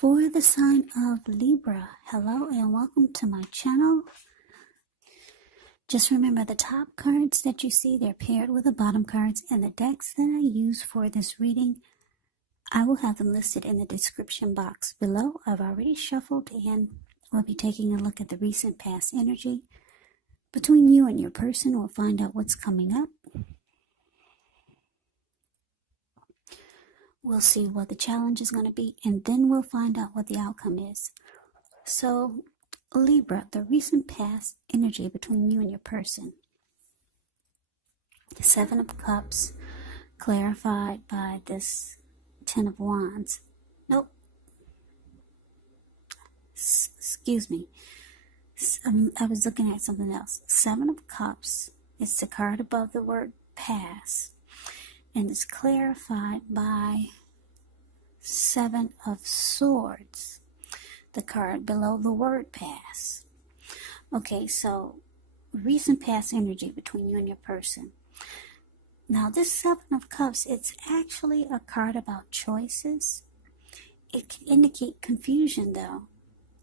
For the sign of Libra, hello and welcome to my channel. Just remember the top cards that you see, they're paired with the bottom cards, and the decks that I use for this reading, I will have them listed in the description box below. I've already shuffled and we'll be taking a look at the recent past energy between you and your person. We'll find out what's coming up. We'll see what the challenge is going to be, and then we'll find out what the outcome is. So, Libra, the recent past energy between you and your person. The Seven of Cups, clarified by this Ten of Wands. Nope. Excuse me. I was looking at something else. Seven of Cups is the card above the word past, and it's clarified by Seven of Swords, the card below the word pass. Okay, so recent past energy between you and your person. Now this Seven of Cups, it's actually a card about choices. It can indicate confusion though.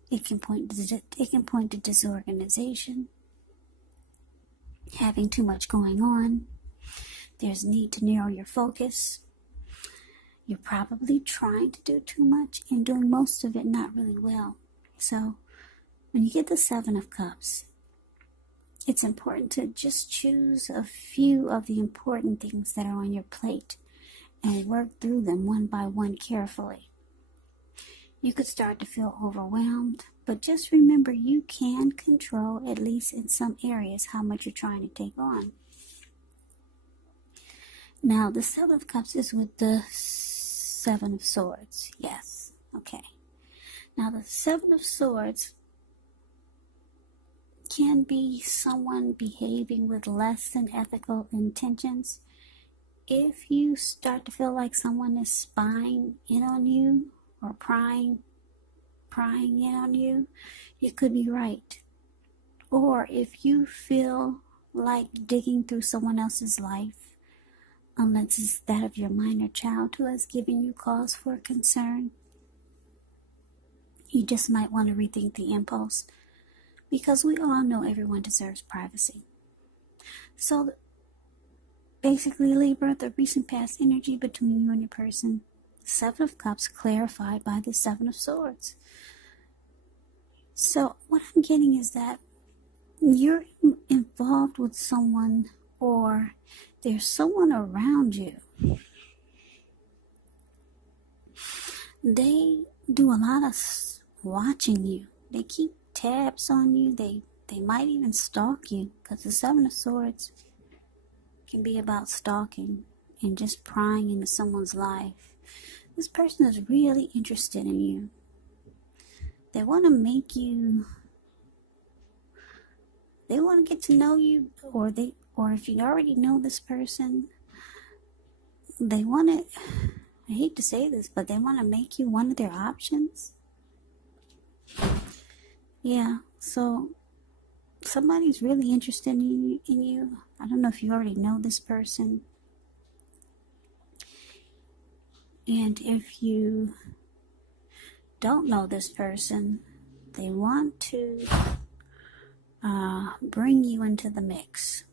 It can point to disorganization, having too much going on. There's a need to narrow your focus. You're probably trying to do too much and doing most of it not really well. So when you get the Seven of Cups, it's important to just choose a few of the important things that are on your plate and work through them one by one carefully. You could start to feel overwhelmed, but just remember you can control, at least in some areas, how much you're trying to take on. Now, the Seven of Cups is with the Seven of Swords. Yes. Okay. Now, the Seven of Swords can be someone behaving with less than ethical intentions. If you start to feel like someone is spying in on you or prying in on you, you could be right. Or if you feel like digging through someone else's life, unless it's that of your minor child who has given you cause for concern, you just might want to rethink the impulse, because we all know everyone deserves privacy. So basically, Libra, the recent past energy between you and your person, Seven of Cups clarified by the Seven of Swords. So what I'm getting is that you're involved with someone, or there's someone around you. They do a lot of watching you. They keep tabs on you. They might even stalk you, because the Seven of Swords can be about stalking and just prying into someone's life. This person is really interested in you. They want to make you, they want to get to know you, or if you already know this person, they want to, I hate to say this, but they want to make you one of their options. Yeah, so somebody's really interested in you. I don't know if you already know this person. And if you don't know this person, they want to bring you into the mix.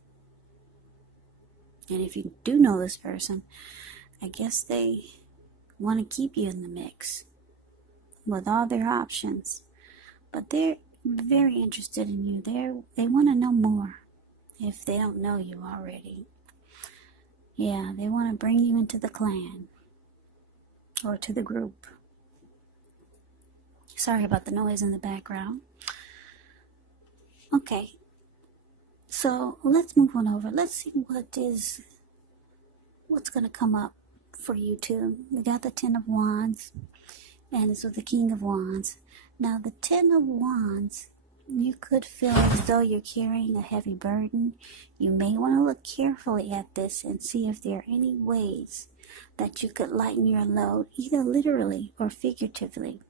And if you do know this person, I guess they want to keep you in the mix with all their options. But they're very interested in you. They want to know more if they don't know you already. Yeah, they want to bring you into the clan or to the group. Sorry about the noise in the background. Okay, so let's move on over. Let's see what's going to come up for you two. We got the Ten of Wands, and it's with the King of Wands. Now, the Ten of Wands, you could feel as though you're carrying a heavy burden. You may want to look carefully at this and see if there are any ways that you could lighten your load, either literally or figuratively.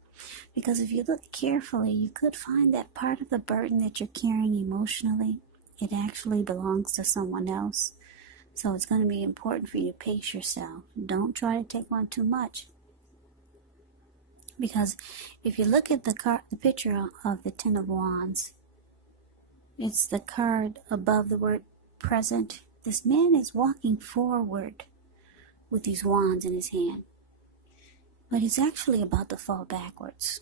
Because if you look carefully, you could find that part of the burden that you're carrying emotionally, it actually belongs to someone else. So it's going to be important for you to pace yourself. Don't try to take on too much. Because if you look at the picture of the Ten of Wands, it's the card above the word present. This man is walking forward with these wands in his hand, but he's actually about to fall backwards.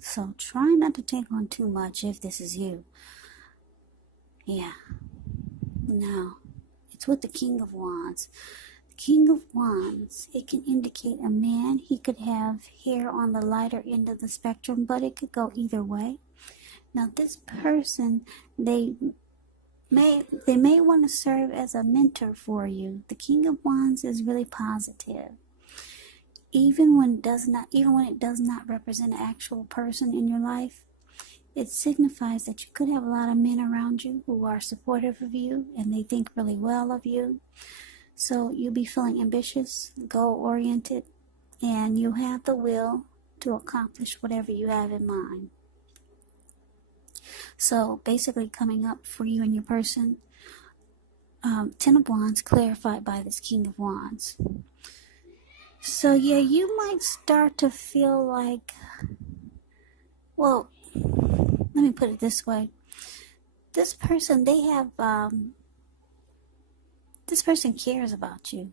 So try not to take on too much if this is you. Yeah. Now, it's with the King of Wands. The King of Wands, it can indicate a man. He could have hair on the lighter end of the spectrum, but it could go either way. Now, this person, they may want to serve as a mentor for you. The King of Wands is really positive. Even when it does not represent an actual person in your life, it signifies that you could have a lot of men around you who are supportive of you and they think really well of you. So you'll be feeling ambitious, goal-oriented, and you have the will to accomplish whatever you have in mind. So basically coming up for you and your person, Ten of Wands clarified by this King of Wands. So yeah, you might start to feel like, well, let me put it this way. This person, this person cares about you.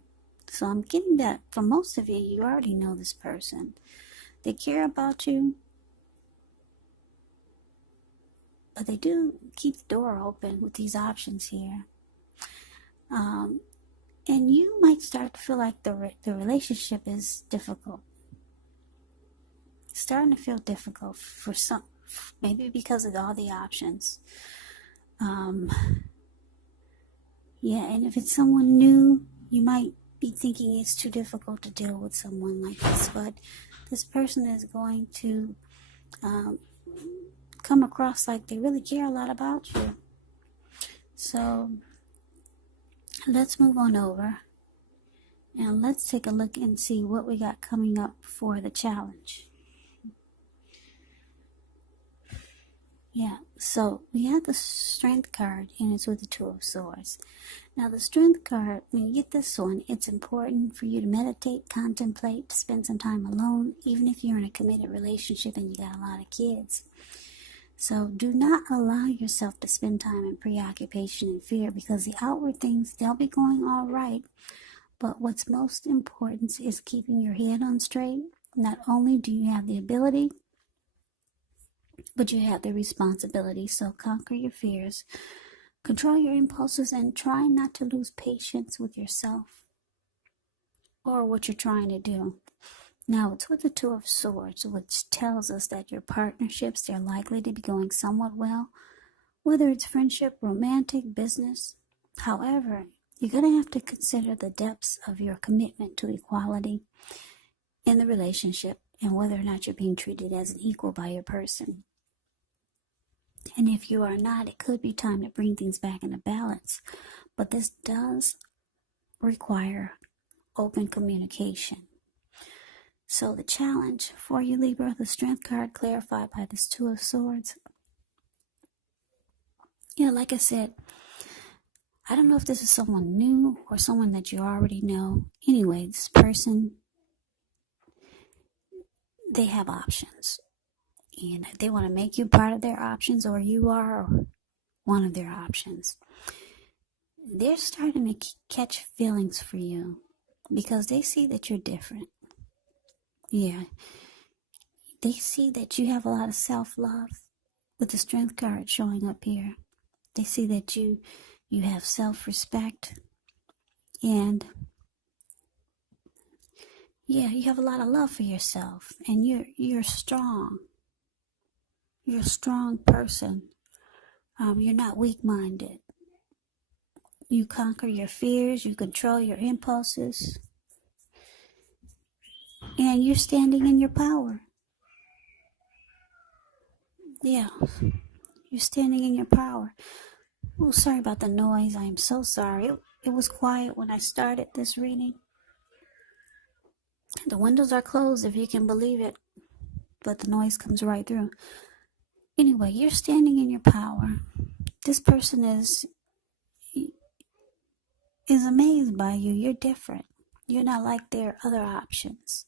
So I'm getting that for most of you, you already know this person. They care about you, but they do keep the door open with these options here. And you might start to feel like the relationship is difficult. It's starting to feel difficult for some, maybe because of all the options. Yeah, and if it's someone new, you might be thinking it's too difficult to deal with someone like this, but this person is going to come across like they really care a lot about you. So let's move on over and let's take a look and see what we got coming up for the challenge. Yeah, so we have the Strength card, and it's with the Two of Swords. Now, the Strength card, when you get this one, it's important for you to meditate, contemplate, to spend some time alone, even if you're in a committed relationship and you got a lot of kids. So do not allow yourself to spend time in preoccupation and fear, because the outward things, they'll be going all right. But what's most important is keeping your head on straight. Not only do you have the ability, but you have the responsibility. So conquer your fears, control your impulses, and try not to lose patience with yourself or what you're trying to do. Now, it's with the Two of Swords, which tells us that your partnerships, they're likely to be going somewhat well, whether it's friendship, romantic, business. However, you're going to have to consider the depths of your commitment to equality in the relationship and whether or not you're being treated as an equal by your person. And if you are not, it could be time to bring things back into balance. But this does require open communication. So the challenge for you, Libra, the Strength card clarified by this Two of Swords. Yeah, like I said, I don't know if this is someone new or someone that you already know. Anyway, this person, they have options. And they want to make you part of their options, or you are one of their options. They're starting to catch feelings for you because they see that you're different. Yeah. They see that you have a lot of self-love with the Strength card showing up here. They see that you have self-respect, and yeah, you have a lot of love for yourself, and you're strong. You're a strong person. You're not weak-minded. You conquer your fears, you control your impulses, and you're standing in your power. Yeah, you're standing in your power. Oh, sorry about the noise. I am so sorry. It was quiet when I started this reading. The windows are closed, if you can believe it, but the noise comes right through. Anyway, you're standing in your power. This person is amazed by you. You're different. You're not like their other options.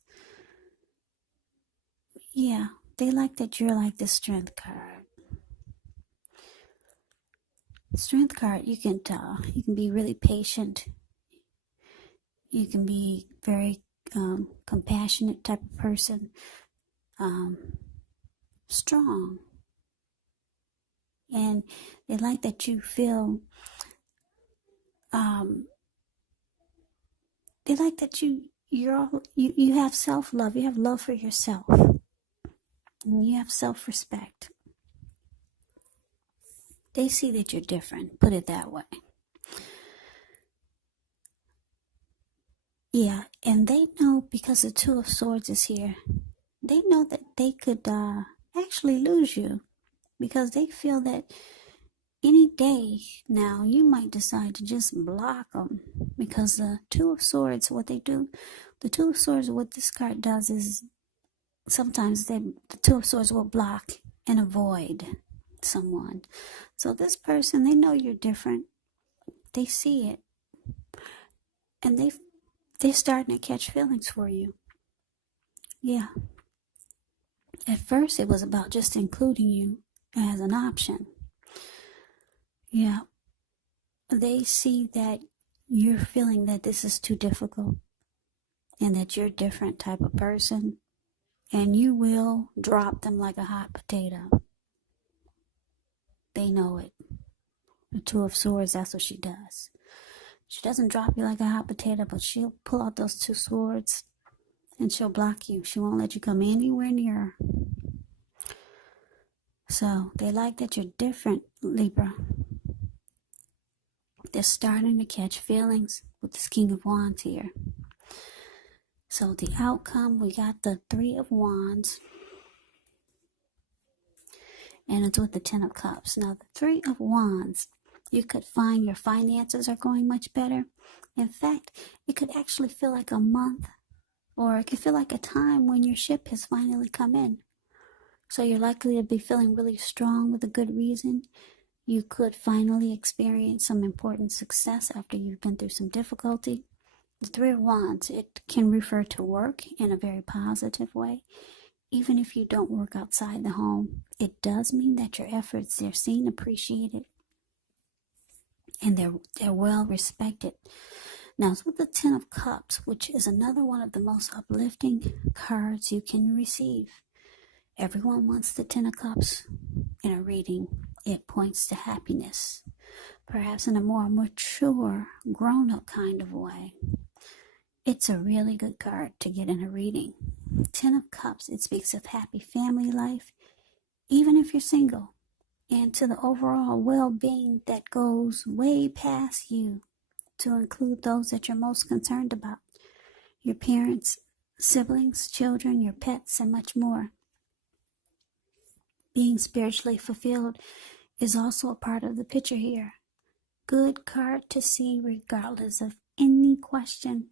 Yeah, they like that you're like the Strength card. Strength card, you can be really patient. You can be very compassionate type of person, strong, and they like that you feel. They like that you have self-love. You have love for yourself, and you have self-respect. They see that you're different. Put it that way. Yeah, and they know because the Two of Swords is here. They know that they could actually lose you because they feel that any day now you might decide to just block them because the Two of Swords, what they do, the Two of Swords, what this card does is sometimes the Two of Swords will block and avoid someone. So this person, they know you're different. They see it, and they're starting to catch feelings for you. Yeah. At first, it was about just including you as an option. Yeah. They see that you're feeling that this is too difficult and that you're a different type of person, and you will drop them like a hot potato. They know it. The Two of Swords, that's what she does. She doesn't drop you like a hot potato, but she'll pull out those two swords and she'll block you. She won't let you come anywhere near her. So they like that you're different, Libra. They're starting to catch feelings with this King of Wands here. So the outcome, we got the Three of Wands, and it's with the Ten of Cups. Now the Three of Wands, you could find your finances are going much better. In fact, it could actually feel like a month, or it could feel like a time when your ship has finally come in. So you're likely to be feeling really strong with a good reason. You could finally experience some important success after you've been through some difficulty. The Three of Wands, it can refer to work in a very positive way. Even if you don't work outside the home, it does mean that your efforts, they're seen, appreciated, and they're well respected. Now, it's with the Ten of Cups, which is another one of the most uplifting cards you can receive. Everyone wants the Ten of Cups in a reading. It points to happiness, perhaps in a more mature, grown-up kind of way. It's a really good card to get in a reading. Ten of Cups, it speaks of happy family life, even if you're single, and to the overall well-being that goes way past you, to include those that you're most concerned about, your parents, siblings, children, your pets, and much more. Being spiritually fulfilled is also a part of the picture here. Good card to see regardless of any question.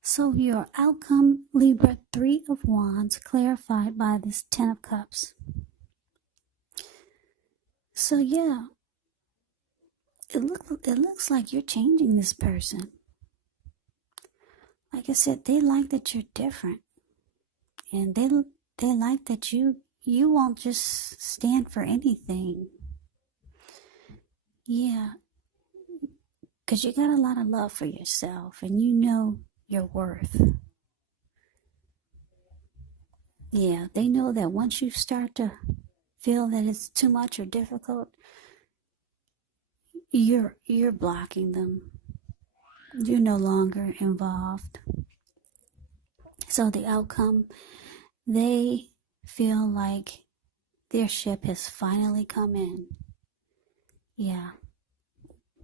So your outcome, Libra, Three of Wands, clarified by this Ten of Cups. So yeah, it looks like you're changing this person. Like I said, they like that you're different, and they like that you won't just stand for anything. Yeah, because you got a lot of love for yourself, and you know your worth. Yeah, they know that once you start to feel that it's too much or difficult, you're blocking them. You're no longer involved. So the outcome, they feel like their ship has finally come in. Yeah.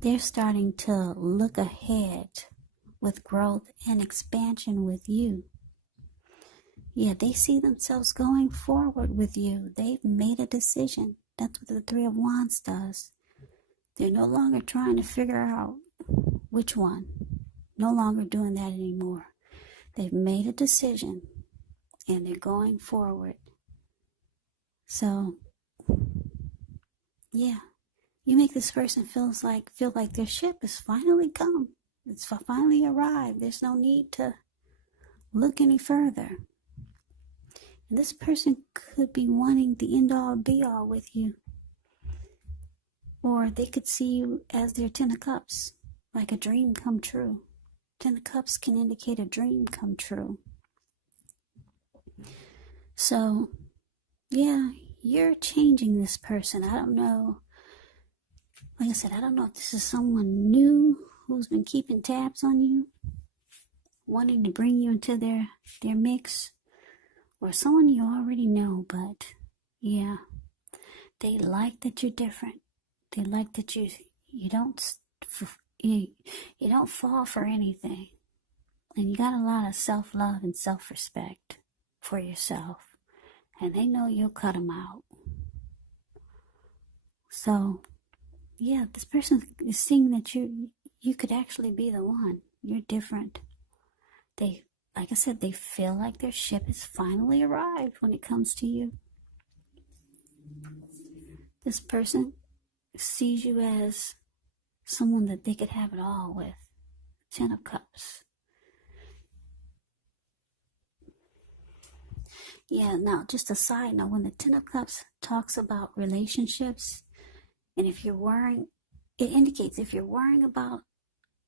They're starting to look ahead with growth and expansion with you. Yeah, they see themselves going forward with you. They've made a decision. That's what the Three of Wands does. They're no longer trying to figure out which one. No longer doing that anymore. They've made a decision and they're going forward. So, yeah, you make this person feel like their ship has finally come. It's finally arrived. There's no need to look any further. And this person could be wanting the end-all be-all with you. Or they could see you as their Ten of Cups, like a dream come true. Ten of Cups can indicate a dream come true. So, yeah, you're changing this person. I don't know. Like I said, I don't know if this is someone new who's been keeping tabs on you, wanting to bring you into their mix, or someone you already know, but yeah, they like that you're different. They like that you don't fall for anything, and you got a lot of self-love and self-respect for yourself, and they know you'll cut them out. So yeah, this person is seeing that you could actually be the one. You're different. Like I said, they feel like their ship has finally arrived when it comes to you. This person sees you as someone that they could have it all with. Ten of Cups. Yeah, now just a side note, when the Ten of Cups talks about relationships, and it indicates if you're worrying about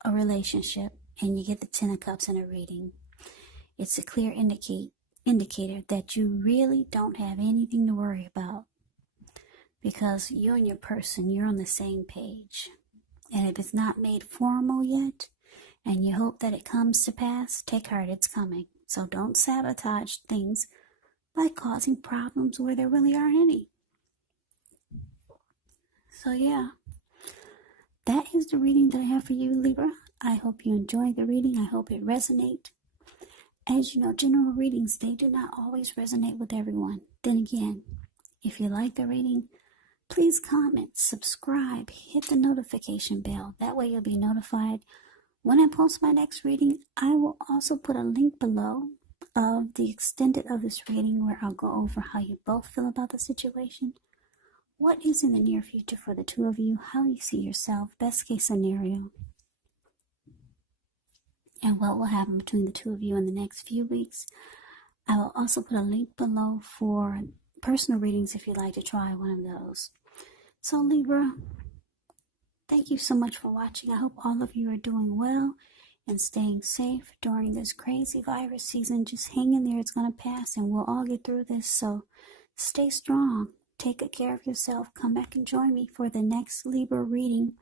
a relationship and you get the Ten of Cups in a reading, it's a clear indicator that you really don't have anything to worry about, because you and your person, you're on the same page. And if it's not made formal yet, and you hope that it comes to pass, take heart, it's coming. So don't sabotage things by causing problems where there really aren't any. So yeah, that is the reading that I have for you, Libra. I hope you enjoyed the reading. I hope it resonates. As you know, general readings, they do not always resonate with everyone. Then again, if you like the reading, please comment, subscribe, hit the notification bell. That way you'll be notified when I post my next reading. I will also put a link below of the extended of this reading where I'll go over how you both feel about the situation, what is in the near future for the two of you, how you see yourself, best case scenario, and what will happen between the two of you in the next few weeks. I will also put a link below for personal readings if you'd like to try one of those. So Libra, thank you so much for watching. I hope all of you are doing well and staying safe during this crazy virus season. Just hang in there. It's going to pass and we'll all get through this. So stay strong. Take good care of yourself. Come back and join me for the next Libra reading,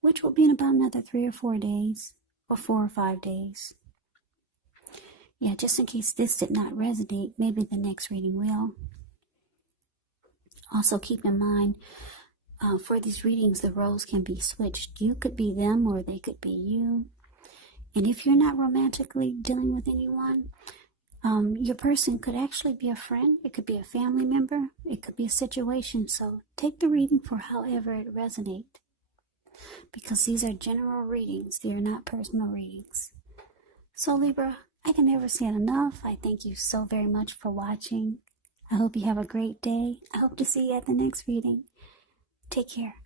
which will be in about another 3 or 4 days, or 4 or 5 days. Yeah, just in case this did not resonate, maybe the next reading will. Also keep in mind, for these readings, the roles can be switched. You could be them or they could be you. And if you're not romantically dealing with anyone, your person could actually be a friend. It could be a family member. It could be a situation. So take the reading for however it resonates, because these are general readings. They are not personal readings. So Libra, I can never say it enough. I thank you so very much for watching. I hope you have a great day. I hope to see you at the next reading. Take care.